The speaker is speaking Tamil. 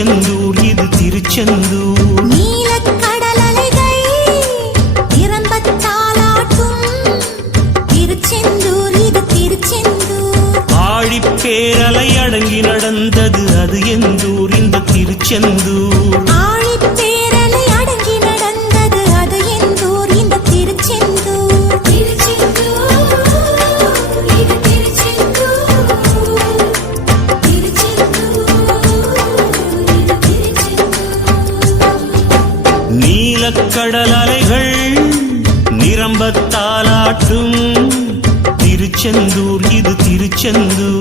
திருச்செந்தூர் இது திருச்செந்தூர். நீலக்கடல் அலைகள் நிரம்பத் தாலாட்டும் திருச்செந்தூர் இது திருச்செந்தூர். ஆழிப்பேரலை அடங்கி நடந்தது அது எந்தூர் இந்த திருச்செந்தூர். ஆழிப்பேரலை அடங்கி நடந்தது அது எந்தூர் இந்த திருச்செந்தூர். திருச்செந்தூர் இது திருச்செந்தூர். நீலக்கடல் அலைகள் நிரம்பத் தாலாட்டும் திருச்செந்தூர் இது திருச்செந்தூர்.